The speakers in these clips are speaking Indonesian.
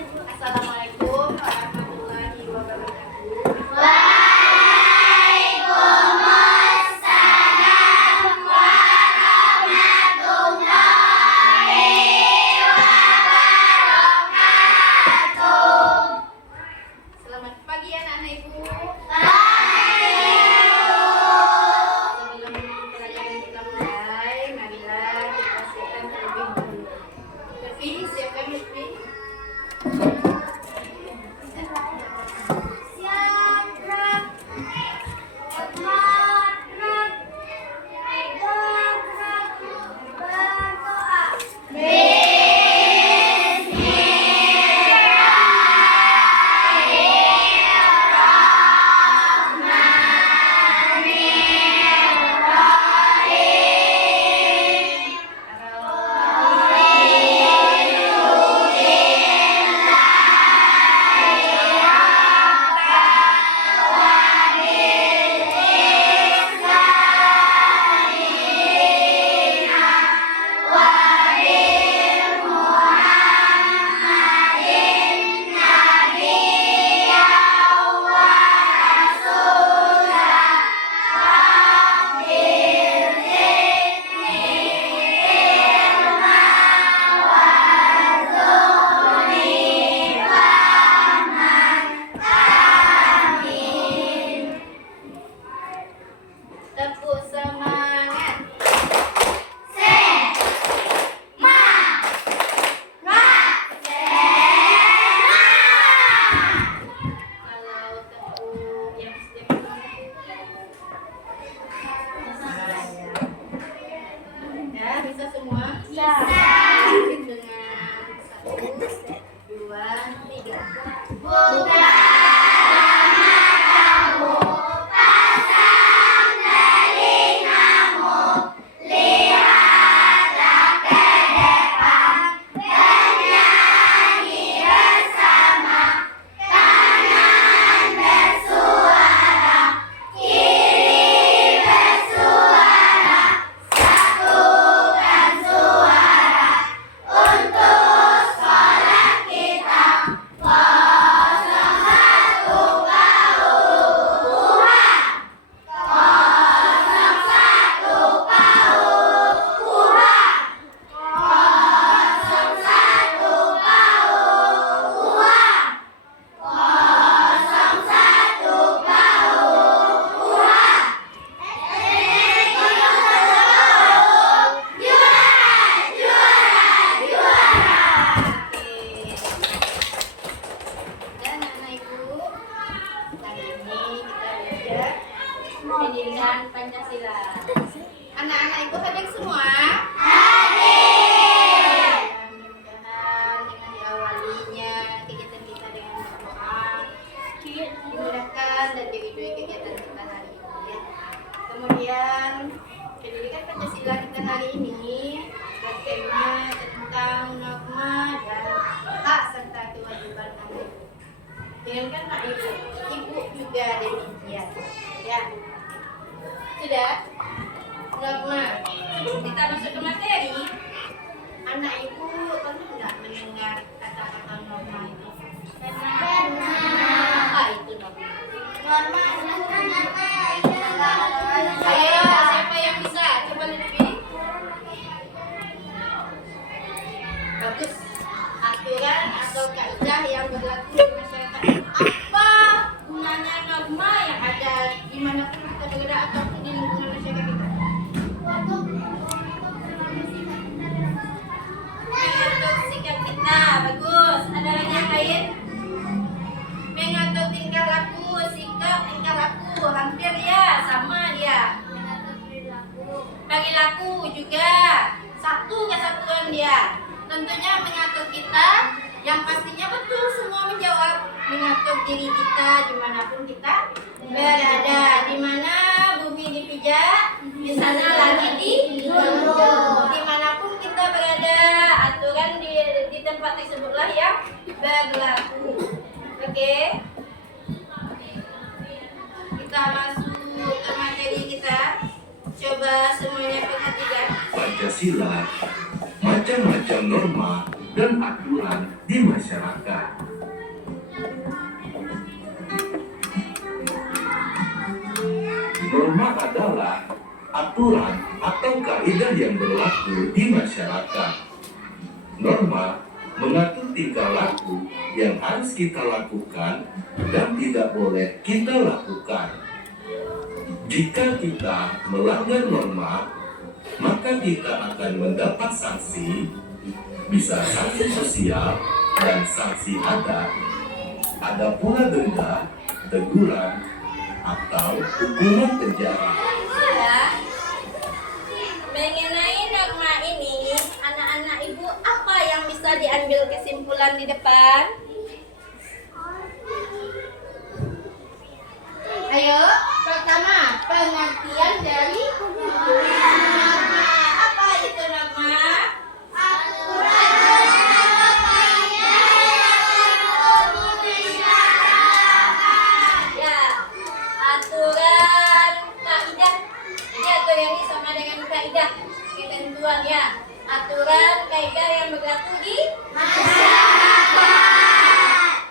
Assalamualaikum warahmatullahi wabarakatuh. Waalaikumsalam warahmatullahi wabarakatuh. Selamat pagi anak-anak ibu. Sebelum pelajaran kita mulai, marilah kita siapkan terlebih dahulu. Lutfi, siapkan Lutfi. Tepuk semangat. Kalau tepuk yang ya, bisa semua? Bisa. Dengan 1, 2, 3. Buka matamu, pasang telingamu, lihatlah ke depan, bernyanyi bersama, kanan bersuara, kiri bersuara, satukan suara untuk sekolah kita. 01 Dan anak ibu, hari ini kita belajar pendidikan Pancasila. Anak-anak ibu hadir semua? Hadir. Mudah-mudahan dengan diawalinya kegiatan kita dengan berdoa, dimudahkan dan diridhoi kegiatan kita hari ini ya. Kemudian pendidikan Pancasila kita hari ini bertema tentang norma dan hak serta kewajiban anak. Dengarkan Mak Ibu, Ibu juga demikian. Ya, sudah. Norma. Sebelum kita masuk ke materi, anak Ibu pernah nggak mendengar kata-kata norma itu? Apa itu norma? Ayo, siapa yang bisa? Coba lebih. Bagus. Aturan atau kaidah yang berlaku di masyarakat. Apa gunanya norma yang ada dimanapun kita berada ataupun di lingkungan masyarakat kita? Mengatur sikap kita. Bagus. Ada lagi yang lain? Mengatur tingkah laku, sikap, tingkah laku. Hampir ya, sama dia. Perilaku juga. Satu kesatuan dia. Tentunya mengatur kita, yang pastinya betul semua menjawab. Mengatur diri kita dimanapun kita berada. Di mana bumi dipijak, di sana langit dijunjung. Dimanapun kita berada, aturan di tempat tersebutlah yang berlaku. Oke? Kita masuk ke materi kita. Coba semuanya perhatikan. Pancasila, macam-macam norma dan aturan di masyarakat. Norma adalah aturan atau kaidah yang berlaku di masyarakat. Norma mengatur tingkah laku yang harus kita lakukan dan tidak boleh kita lakukan. Jika kita melanggar norma, maka kita akan mendapat sanksi, bisa sanksi sosial dan sanksi adat. Ada pula denda, teguran, atau hukuman penjara. Mengenai norma ini, anak-anak ibu apa yang bisa diambil kesimpulan di depan? Ayo, pertama, pengertian dari norma. Apa itu norma? Ya, aturan kaidah. Jadi aturan ini sama dengan kaidah, ketentuan ya. Aturan kaidah yang berlaku di masyarakat.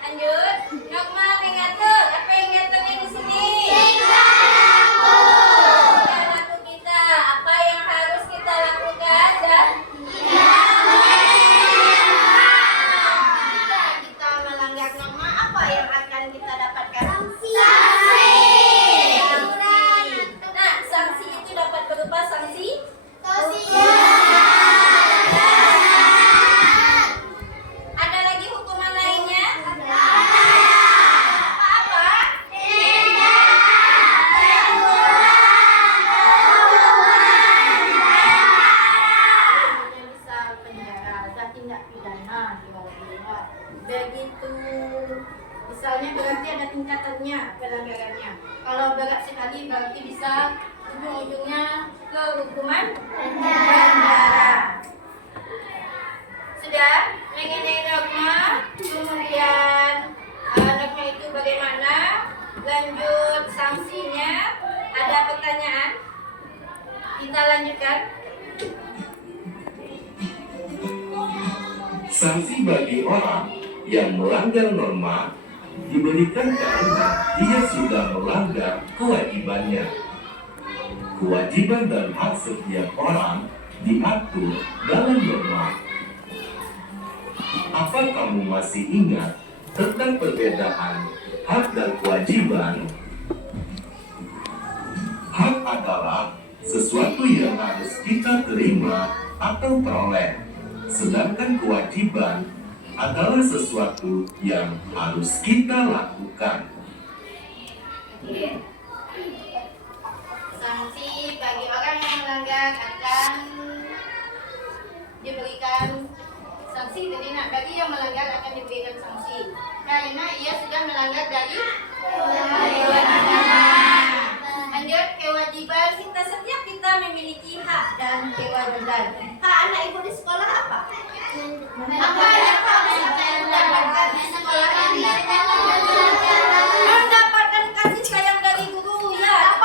Lanjut, norma mengatur. Apa yang ngaturnya di sini? Tingkah laku kita. Apa yang harus kita lakukan dan jika kita melanggar norma, apa yang akan kita dapatkan? Sanksi. Nah, sanksi itu dapat berupa sanksi ada lagi hukuman lainnya? Apa? Bisa penjara, ada tindak pidana juga. Begitu. Misalnya berarti ada tingkatannya pelanggarannya. Kalau berat sekali berarti bisa ujung-ujungnya ke hukuman penjara. Sudah mengenai norma, kemudian norma itu bagaimana, lanjut sanksinya. Ada pertanyaan? Kita lanjutkan. Sanksi bagi orang yang melanggar norma diberikan karena dia sudah melanggar kewajibannya. Kewajiban dan hak setiap orang diatur dalam norma. Apa kamu masih ingat tentang perbedaan hak dan kewajiban? Hak adalah sesuatu yang harus kita terima atau peroleh, sedangkan kewajiban adalah sesuatu yang harus kita lakukan. Oke. Sanksi bagi orang yang melanggar akan diberikan sanksi. Jadi bagi yang melanggar akan diberikan sanksi karena ia sudah melanggar dari kewajiban. Lanjut, kewajiban. Setiap kita memiliki hak dan kewajiban. Hak anak ibu di sekolah apa? Apa yang harus kita dapatkan di sekolah ini? Mendapatkan kasih sayang dari guru, ya.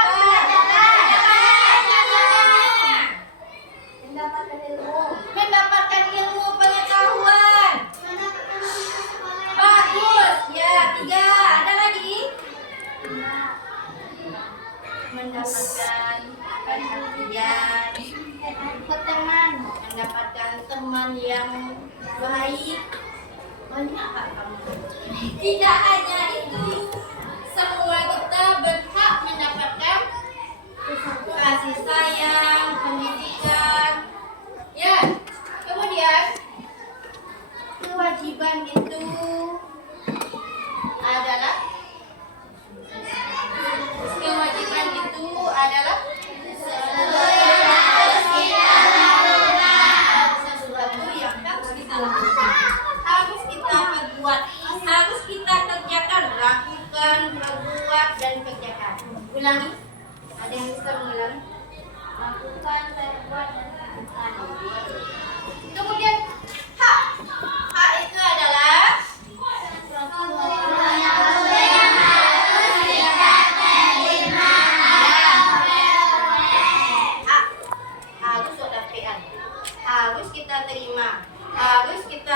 Mendapatkan ilmu pengetahuan. Bagus, ya. 3. Ada lagi? Mendapatkan perhatian, teman, mendapatkan teman yang baik. Banyak hak kamu. Tidak hanya itu, semua kita berhak mendapatkan kasih sayang, pendidikan. Ya, kemudian kewajiban itu adalah sesuatu yang harus kita lakukan, harus kita perbuat, harus kita kerjakan, lakukan, perbuat dan kerjakan. Ulangi. Ada yang bisa mengulangi? Lakukan, perbuat dan kerjakan. Kemudian hak. Hak itu adalah harus kita terima, harus kita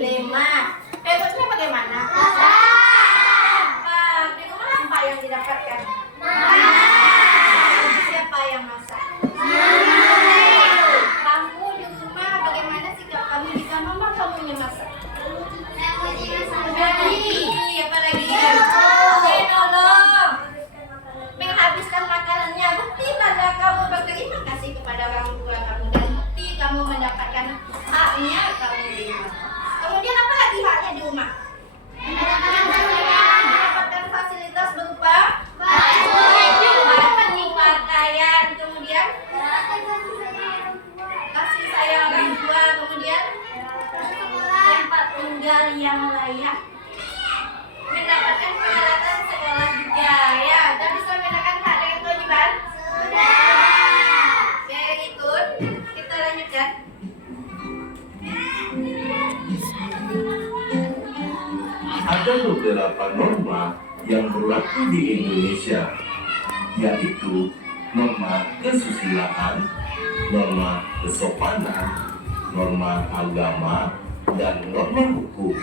5. Berikutnya bagaimana? Bagaimana apa yang didapatkan? Siapa yang masak? Kamu di rumah bagaimana sikap kamu jika mama kamu yang masak? Apa lagi? Menolong, menghabiskan makanannya. Bukti pada kamu berterima kasih kepada orang tua kamu dan bukti kamu mendapatkan haknya kamu di rumah. Kemudian apa lagi haknya di rumah? Mendapatkan fasilitas berupa pakaian, kemudian kasih sayang orang tua, kemudian tempat tinggal yang layak, mendapatkan peralatan sekolah juga. Ya, dan bisa mendapatkan hak dan kewajiban. Very good. Kita lanjutkan. Ada beberapa norma yang berlaku di Indonesia, yaitu norma kesusilaan, norma kesopanan, norma agama, dan norma hukum.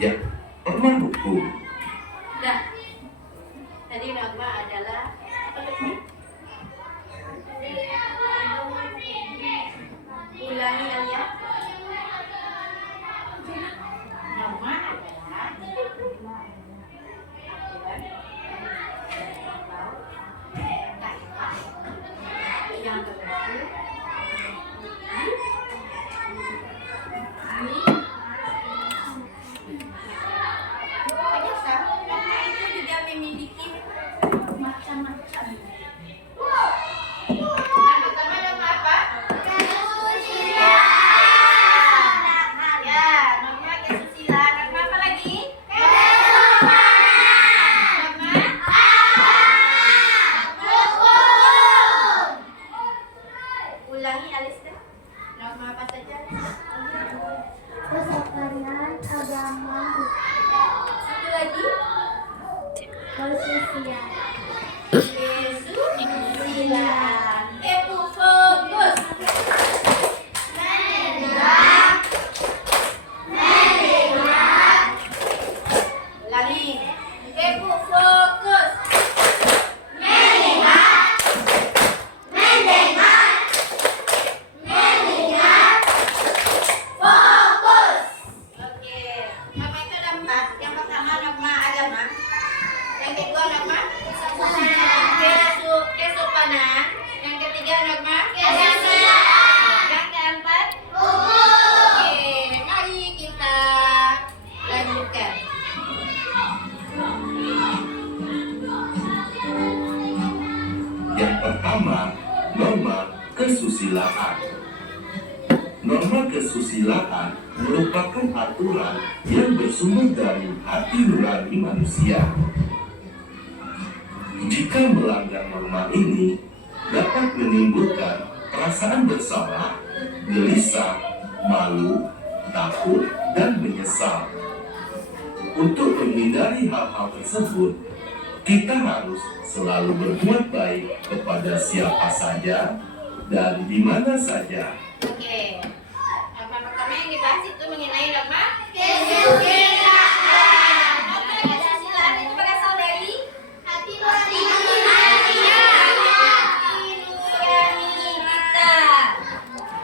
Ya, norma hukum. Dah. Tadi norma adalah apa tadi? Ulangi Alia. Norma adalah yang berlaku norma itu juga memiliki macam-macam. Yang pertama norma apa? Ya, norma kesusilaan. Norma apa lagi? Ulangi Alista. Norma apa saja? Kesopanan, agama, Satu lagi. kesusilaan. Kesusilaan. Itu fokus. Ulangi. Itu fokus. Oke. Norma itu ada 4. Yang pertama norma agama. Yang kedua norma kesopanan. Yang ketiga norma yang keempat oke, mari kita lanjutkan. Yang pertama, norma kesusilaan. Norma kesusilaan merupakan aturan yang bersumber dari hati nurani manusia. Jika melanggar norma ini, dapat menimbulkan perasaan bersalah, gelisah, malu, takut, dan menyesal. Untuk menghindari hal-hal tersebut, kita harus selalu berbuat baik kepada siapa saja dan di mana saja. Oke. Norma pertama yang dibahas itu mengenai norma Kesusilaan. Norma kesusilaan itu berasal dari Hati nurani. nurani kita.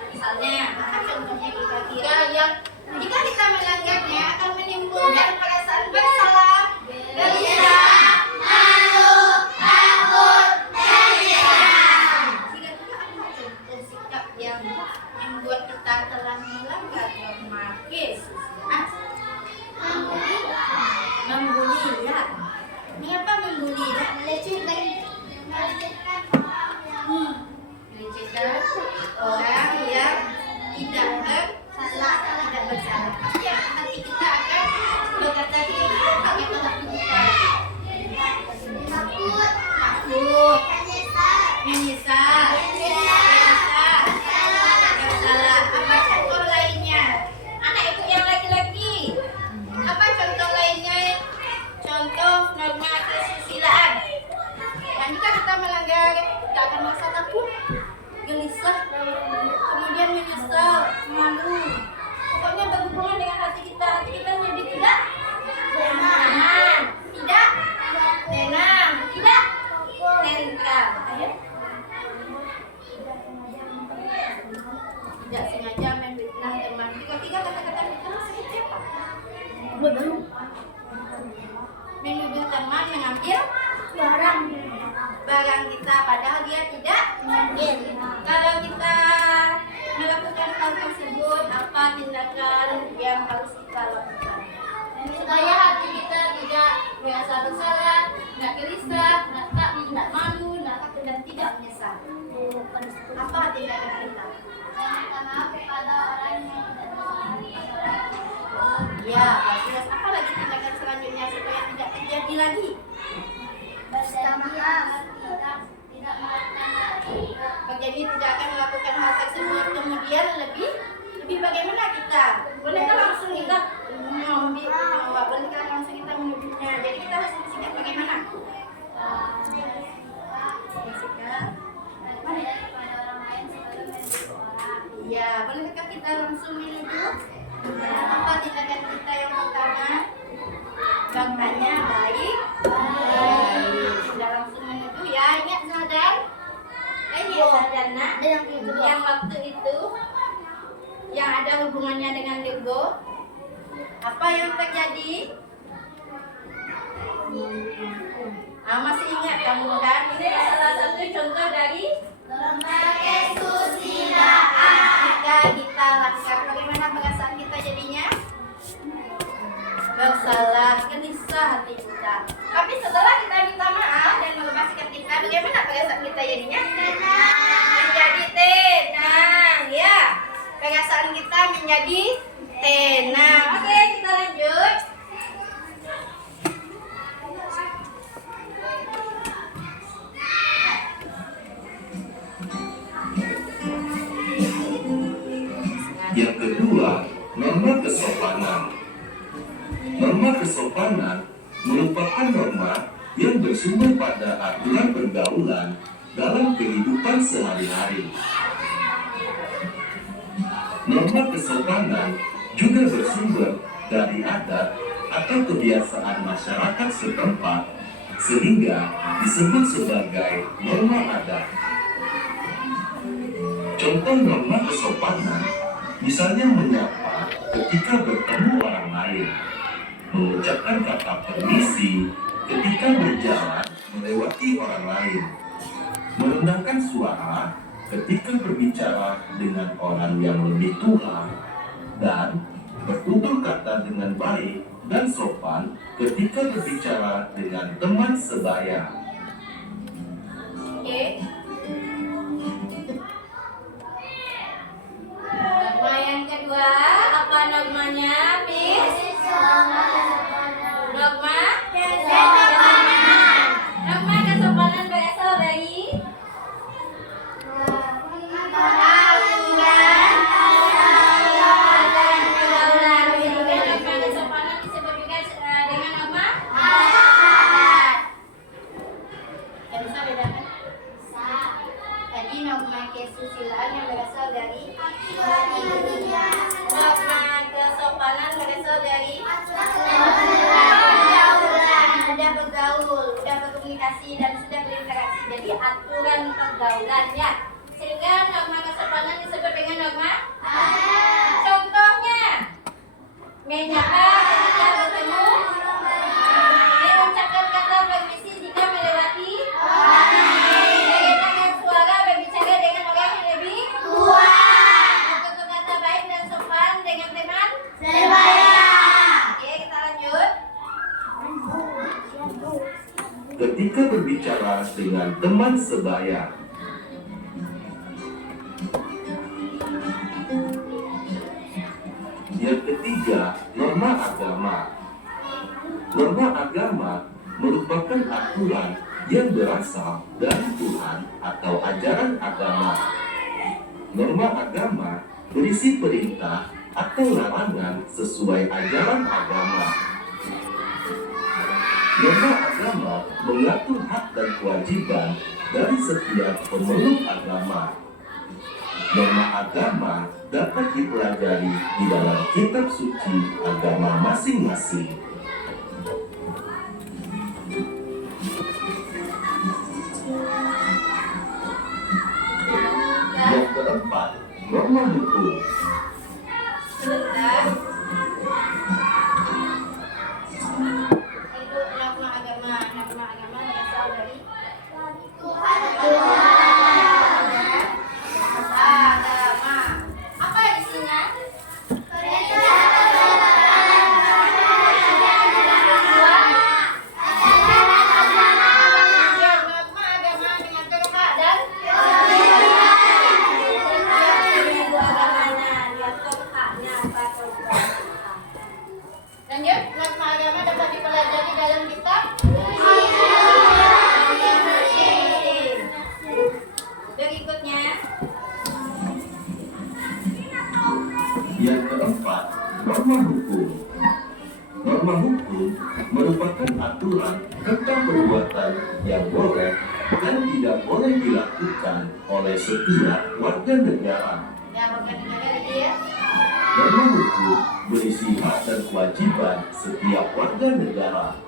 Misalnya, apa contohnya kira-kira yang jika kita melanggarnya akan menimbulkan perasaan bersalah, gelisah, Malu, takut, dan menyesal. kira-kira apa contoh sikap yang membuat kita telah melanggar norma kesusilaan? Membuli, ya. Mengapa membuli, ya? Melecehkan Melecehkan orang yang tidak bersalah, tidak bersalah. Pasti hati kita akan berkata kita pakai hati kita. takut, Takut, menyesal, menyesal, bersalah. Apa contoh lainnya? Anak ibu yang laki-laki. Apa contoh lainnya? Contoh norma kesusilaan. Dan jika kita melanggar, kita akan merasa takut, gelisah. resah, kemudian menyesal, malu. Pokoknya berhubungan dengan hati kita menjadi tidak nyaman, tidak tenang, tidak tentram. Ayo. Tidak sengaja memfitnah teman. Tiga kata-kata fitnah seperti apa? Menuduh teman mengambil barang kita padahal dia tidak mengambil. Kalau kita melakukan hal tersebut, apa tindakan yang harus kita lakukan? Supaya hati kita tidak merasa bersalah, tidak gelisah, tidak malu, tidak takut dan tidak menyesal. Apa tindakan kita? Minta maaf kepada orang yang tidak bersalah. Ya, bagus. Apa lagi tindakan selanjutnya supaya tidak terjadi lagi? Berjanji tidak melakukan lagi. Jadi tidak akan melakukan hal tersebut. Kemudian lebih bagaimana kita? Bolehkah langsung kita bolehkah langsung kita menunjuknya? Jadi kita harus bersikap bagaimana? Bersikap. Kepada orang lain sebagai menuduh orang. Iya, bolehkah kita langsung menuduh? Apa tindakan kita yang pertama? Bangkanya baik. Tidak langsung menuduh ya. Ingat sadar. Ini sadar nak. Yang waktu itu yang ada hubungannya dengan Lego. Apa yang terjadi? Masih ingat kamu kan? Ini salah satu contoh dari Berbagai kesusilaan. jika kita lakukan. Bagaimana perasaan kita jadinya? Bersalah, gelisah hati kita. Tapi setelah kita minta maaf dan melepaskan kita, bagaimana perasaan kita jadinya? Menjadi tenang, ya. Perasaan kita menjadi tenang. Oke, kita lanjut. Yang kedua, norma kesopanan. Norma kesopanan merupakan norma yang bersumber pada aturan pergaulan dalam kehidupan sehari-hari. Norma kesopanan juga bersumber dari adat atau kebiasaan masyarakat setempat, sehingga disebut sebagai norma adat. Contoh norma kesopanan misalnya menyapa ketika bertemu orang lain, mengucapkan kata permisi ketika berjalan melewati orang lain, merendahkan suara ketika berbicara dengan orang yang lebih tua, dan bertutur kata dengan baik dan sopan ketika berbicara dengan teman sebaya. Oke. Norma yang kedua, apa normanya, Pis? Norma kesopanan. Norma kesopanan berasal dari aturan pergaulan. Sehingga norma kesopanan disebut juga dengan norma adat. Yang bisa bedakan? Tadi norma kesusilaan yang berasal dari norma kesopanan berasal dari sudah bergaul, sudah berkomunikasi dan sudah berinteraksi. Jadi aturan pergaulan ya. Sehingga norma kesopanan disebut dengan norma contohnya menyapa ketika bertemu, mengucapkan kata permisi jika melewati, mengenakan suara berbicara dengan orang yang lebih tua, bertutur kata baik dan sopan dengan teman sebaya. Oke, kita lanjut. Ketika berbicara dengan teman sebaya. Yang ketiga, norma agama. Norma agama merupakan aturan yang berasal dari Tuhan atau ajaran agama. Norma agama berisi perintah atau larangan sesuai ajaran agama. Norma agama mengatur hak dan kewajiban dari setiap pemeluk agama. Norma agama dapat dipelajari di dalam kitab suci agama masing-masing. Yang keempat, norma hukum. Sebentar. Itu norma agama. Norma agama berasal dari agama. Apa isinya? Yang norma agama dengan terhak dan lanjut. Norma agama dapat dipelajari dalam kitab berikutnya. Yang keempat, norma hukum. Norma hukum merupakan aturan tentang perbuatan yang boleh dan tidak boleh dilakukan oleh setiap warga negara. Yang warga negara itu ya. Norma hukum berisi hak dan kewajiban setiap warga negara.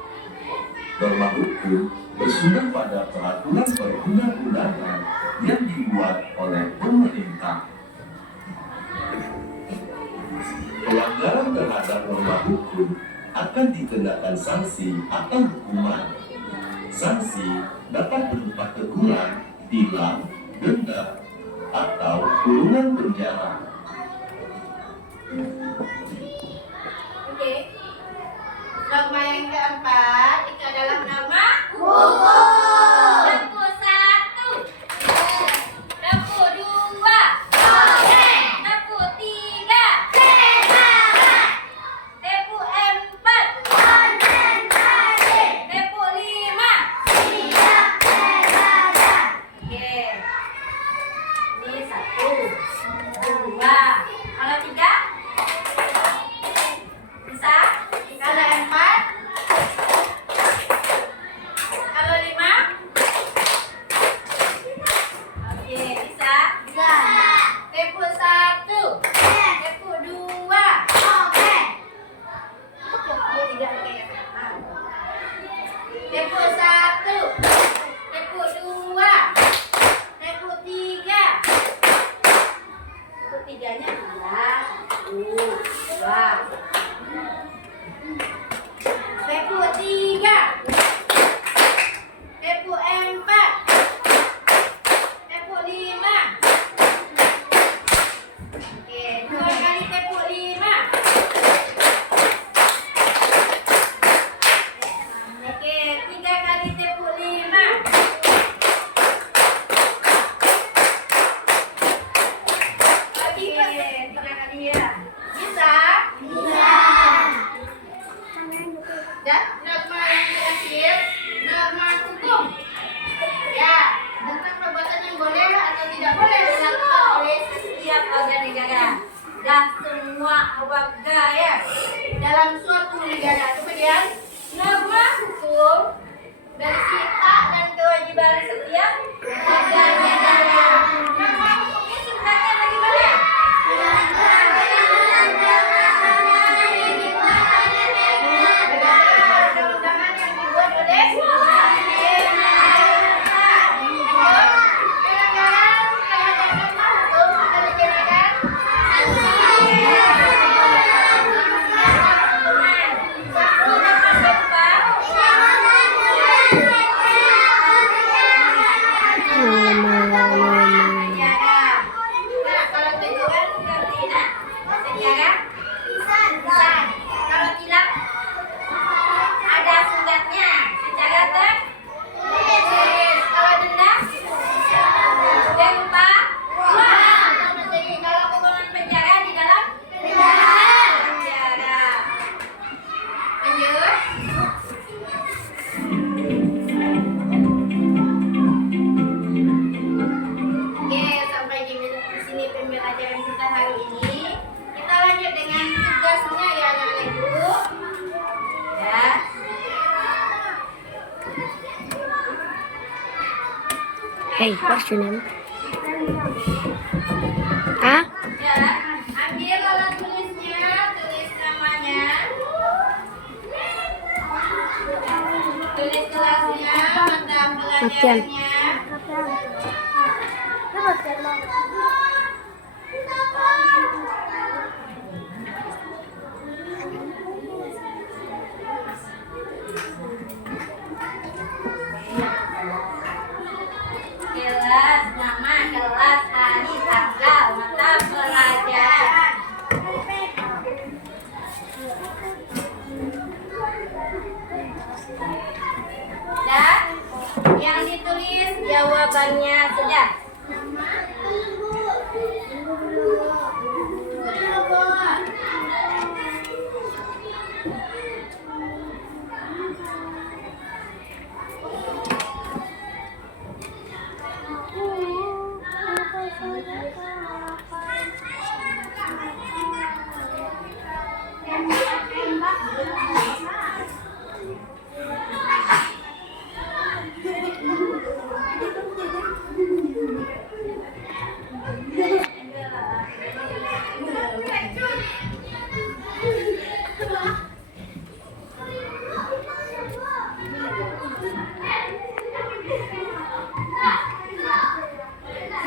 Norma hukum bersumber pada peraturan perundang-undangan yang dibuat oleh pemerintah. Pelanggaran terhadap norma hukum akan dikenakan sanksi atau hukuman. Sanksi dapat berupa teguran, tilang, denda, atau kurungan penjara. Oke. Norma yang keempat itu adalah norma Lembu 1, lembu 2, lembu 3, lembu 4, lembu 5. Oke. Ini 1, 2. Kalau 3? Bisa? Kalau 4, kalau 5, oke bisa. Tempo 1, tempo 2, tempo 3, tempo 1, tempo 2, tempo 3. Tempo 3-nya 1, 2. Tempo 3, tempo 4, tempo 5. Oke, 2 kali tempo 5. Oke, 3 kali tempo 5. Oke, 3 kali ya. Bisa? Dan norma yang terakhir, norma hukum. Ya, tentang perbuatan yang boleh atau tidak boleh dilakukan oleh setiap warga negara dan semua warga ya dalam suatu negara. Kemudian norma hukum berisi hak dan kewajiban setiap warga negara. Norma hukumnya sebenarnya bagaimana? Undang-undangan yang dibuat oleh pelanggaran terhadap norma hukum akan dikenakan kalau teguran berarti secara lisan. Kalau tilang ada sungatnya secara tertulis. Kalau denda berupa uang. Kalau hukuman penjara di dalam penjara. Lanjut. Oke, sampai di sini pembelajaran kita hari ini. Kita lanjut dengan tugasnya ya anak-anak ibu. Ya. Hey, what's your name? Hah? Ya, ambil alat tulisnya, tulis namanya, tulis kelasnya, mata pelajarannya. Kelas, nama, kelas, hari, tanggal, mata pelajaran. Dan yang ditulis jawabannya sudah.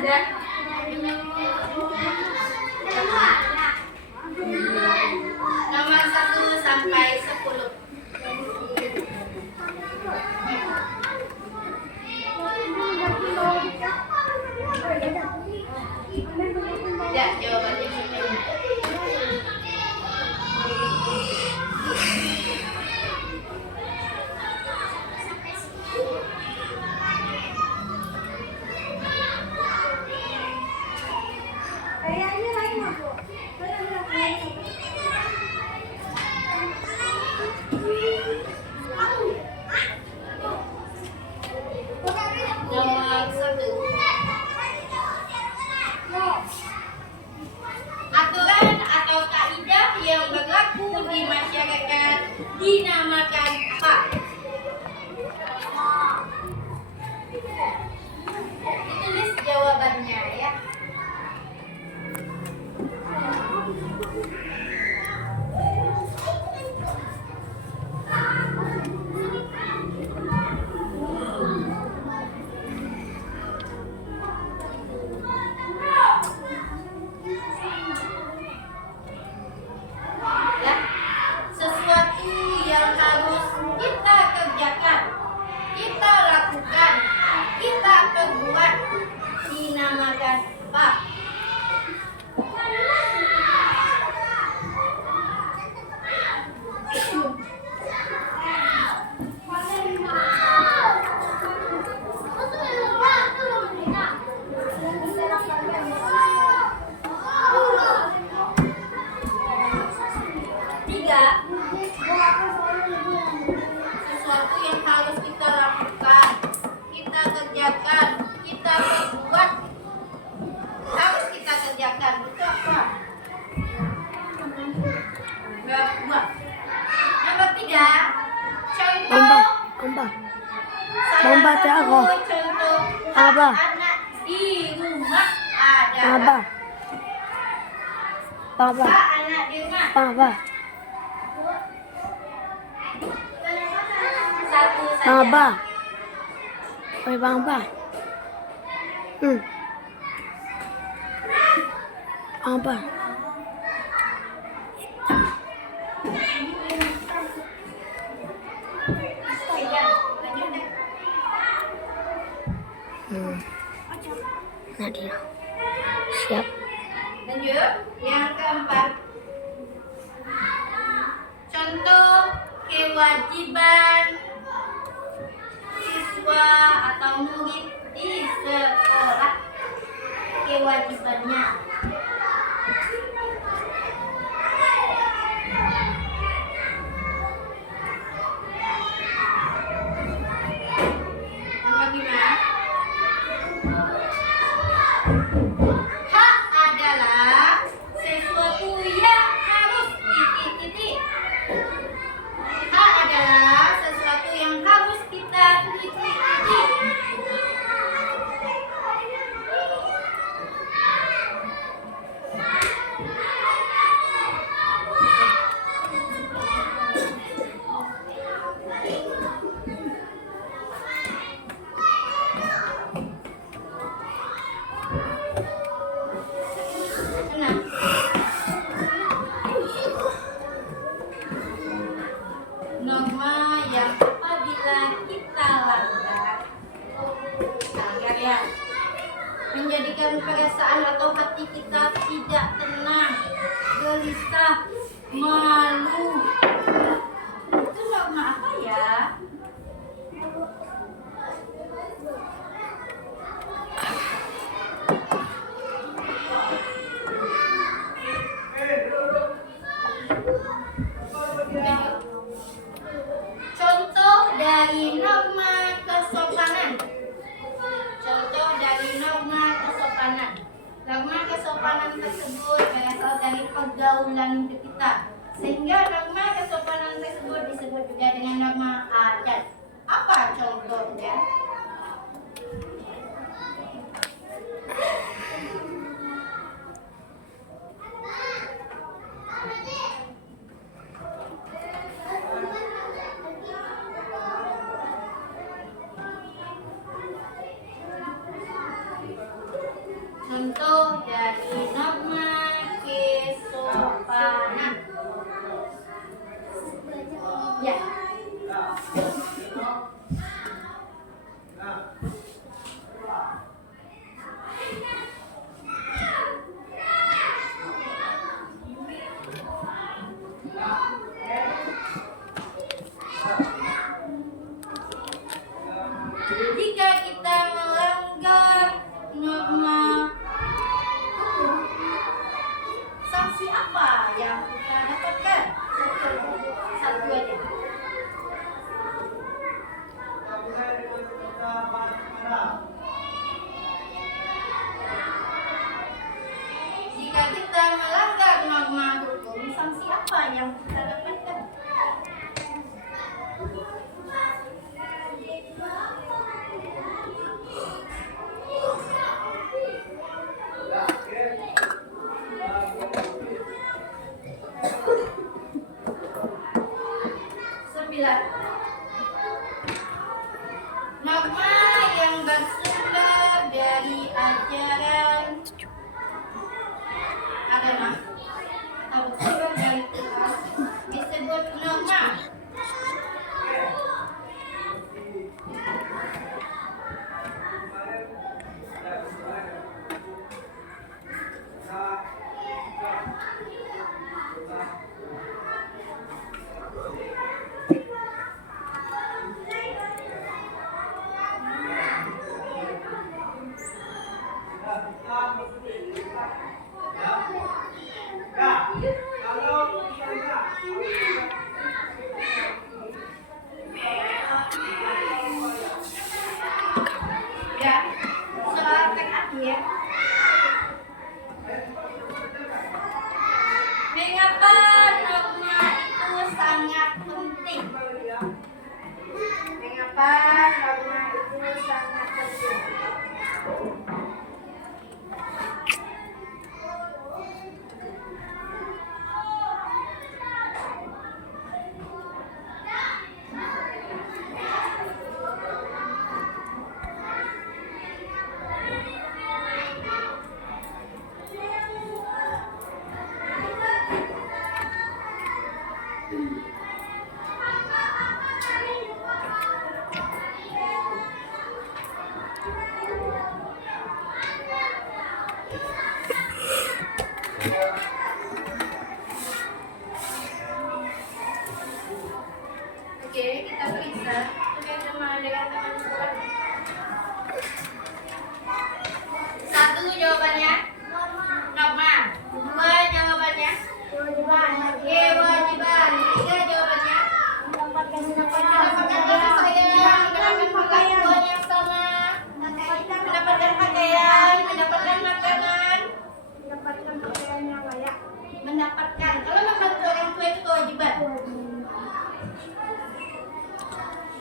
Sudah. Nomor 1 sampai 10. Ya, jawabannya sudah. Nomor 1. Aturan atau kaidah yang berlaku di masyarakat dinamakan apa? Ditulis jawabannya ya. Ya, sesuatu yang harus kita kerjakan, kita lakukan, kita perbuat dinamakan apa? Tiga, sesuatu yang harus kita lakukan, kita kerjakan, kita perbuat, harus kita kerjakan. Itu apa? Berbuat. Nomor 3, contoh. Salah Membaca satu apa? contoh Apa? anak di rumah adalah Apa? Papa. Pak, anak di rumah. Papa. Satu saja. Papa. Oi, Papa. Papa. Tiga. Lanjut deh. Nadia. Siap. Lanjut. Yang keempat. Contoh kewajiban siswa atau murid di sekolah. Kewajibannya. Nomor 5. Hak adalah sesuatu yang harus titik-titik. Hak adalah sesuatu yang harus kita titik-titik. Enam. Norma yang apabila kita langgar ya, menjadikan perasaan atau hati kita tidak tenang, gelisah, malu. Itu norma apa ya? Contoh dari norma kesopanan. Contoh dari norma kesopanan. Norma kesopanan tersebut berasal dari pergaulan kita. Sehingga norma kesopanan tersebut disebut juga dengan norma adat. Apa contohnya? Contoh dari norma kesopanan. Ya. Jika kita melanggar norma, sanksi apa yang kita dapatkan? Satu aja. Jika kita melanggar norma hukum, sanksi apa yang kita dapatkan? Sembilan. Norma yang bersumber dari ajaran agama atau bersumber dari Tuhan disebut norma. Ya, soal terakhir. Mengapa norma itu sangat penting? Mengapa norma itu sangat penting? Oke, kita periksa teman-teman dengan teman-teman. Satu jawabannya norma. Dua jawabannya kewajiban. Tiga jawabannya mendapatkan kasih sayang, mendapatkan perlakuan yang sama, mendapatkan pakaian, mendapatkan makanan, mendapatkan pakaian yang layak. Mendapatkan. Kalau membantu orang tua itu kewajiban.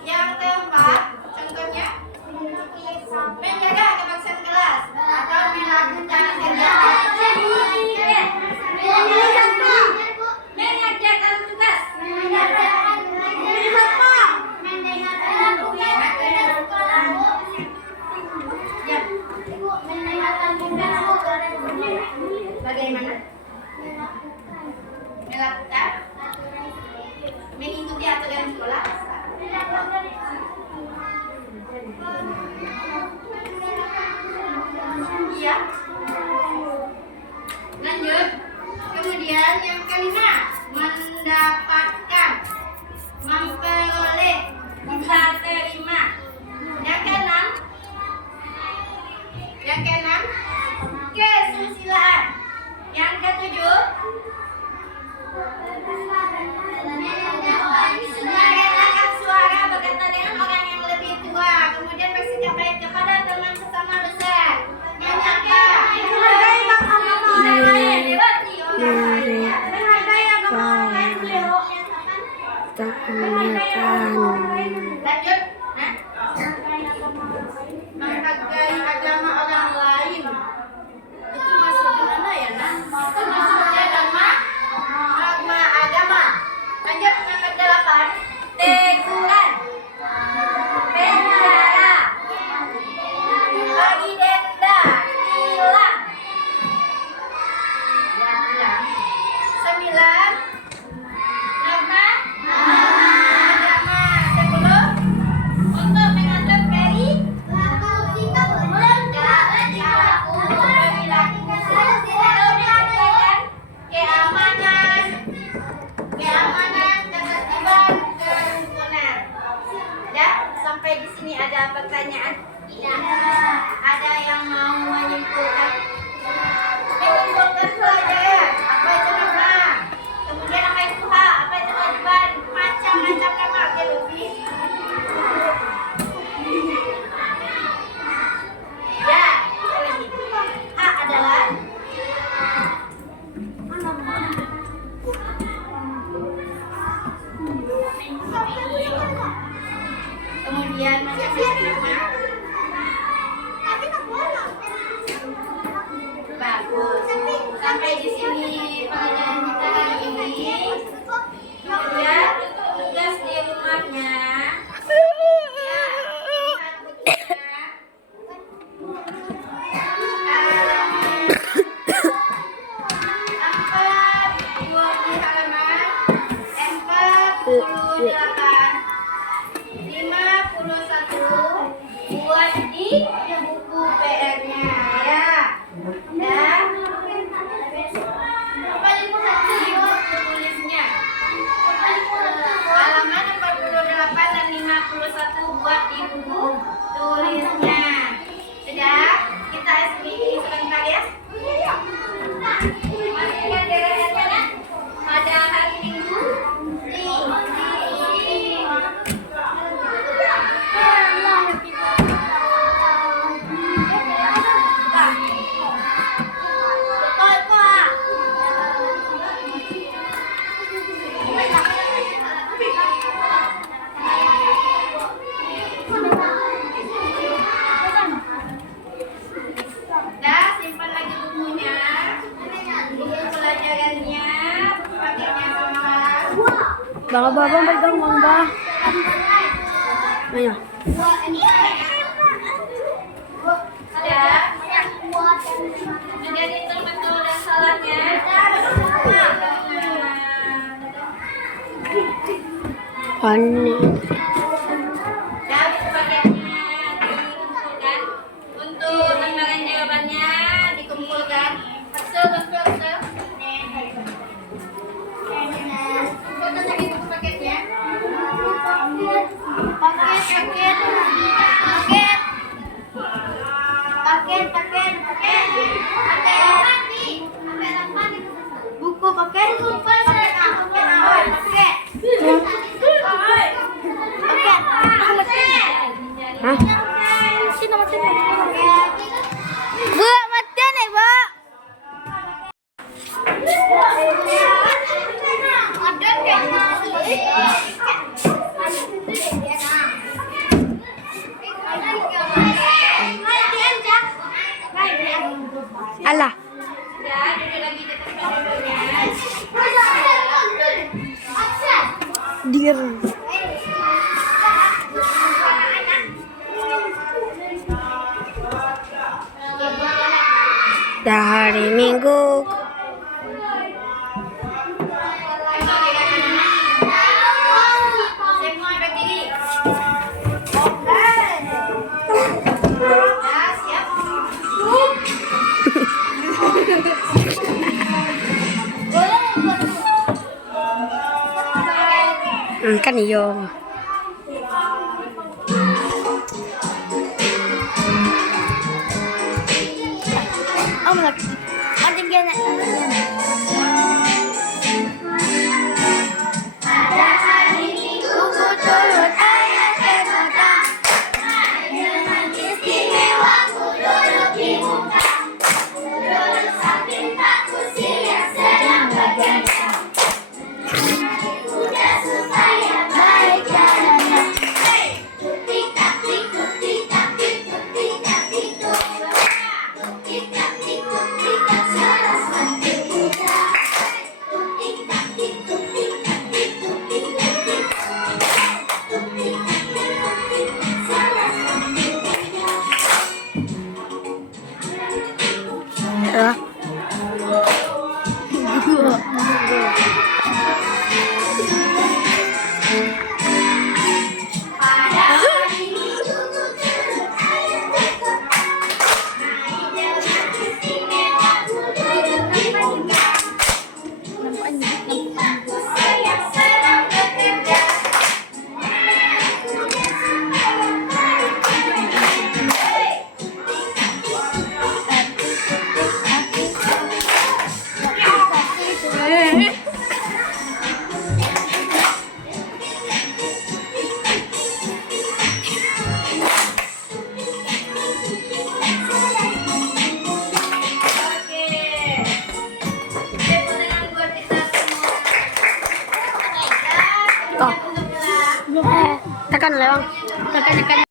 Yang keempat, contohnya menjaga kebersihan kelas atau melakukan kegiatan mengajar ya. Lanjut. Kemudian yang kelima, mendapatkan, memperoleh, bisa terima. Yang keenam, kesusilaan. Yang ketujuh, merelakan suara berkata dengan orang yang lebih tua, kemudian bersikap baik kepada teman sesama besar, menyapa, menghargai orang lain, dewati orang lain, menghargai agama orang lain, lanjut, menghargai agama orang lain. Itu masuk di mana ya, Nak? Itu masuknya agama. Lanjut yang ke-8, teguran, penjara, bagi denda, hilang. Ya, hilang. 9, norma agama. 10, untuk mengatur keamanan, ketertiban, kerukunan. Ya, sampai di sini ada pertanyaan? Tidak. Ada yang mau menyimpulkan? Menyimpulkan pelajaran. Apa itu norma? Kemudian apa itu hak? Apa itu kewajiban? Macam-macam norma lebih. Ya, lagi. Hak adalah kemudian bagus. Sampai di sini pelajaran kita hari ini. Kemudian untuk tugas di rumahnya. Ya, lihat bukunya. Di halaman 48. 51 buat di buku PR-nya ya. Dan tulisnya halaman 48 dan 51 buat di buku tulisnya. Sudah kita speaking sebentar ya. Masukkan deretannya pada hari Minggu di simpan lagi bukunya, buku pelajarannya, paketnya semua. Bang Abah, pegang Bang Abah. Ayo. Sudah dihitung betul dan salahnya. Dan paketnya dikumpulkan. Untuk lembaran jawabannya dikumpulkan. Hasil. Kumpulkan lagi buku paketnya. Buku paket. Hah? Bu, mati nih, Bu. Alah. Dir. Dah hari Minggu. Semua berdiri. Ya, siap. kan iyo. Oh, malak. Ating gana. Pada hari Minggu ku turut ayat berkata, dengan istimewa ku duduk di muka, duduk samping Pak Kursi yang sedang bekerja. Kuda supaya baik jalannya. Hey, tik tak tik tuk tik tak tik tuk tik tak tik tuk. Tik tak tik tuk tik tak suara semakin kuda. Tik tak tik tuk tik tak tik tuk tik tak tik. Tuk tik tak tik tuk tik tak suara semakin kuda. Pada hari Minggu ku turut ayat berkata, naik dengan istimewa ku duduk di muka, Pak Kursi yang sedang bekerja. Kuda supaya baik jalannya. Hey, oke. Tepuk tangan buat kita semua. Baiklah, Oh. kemudian untuk gelar. Tekan lewang. Tekan.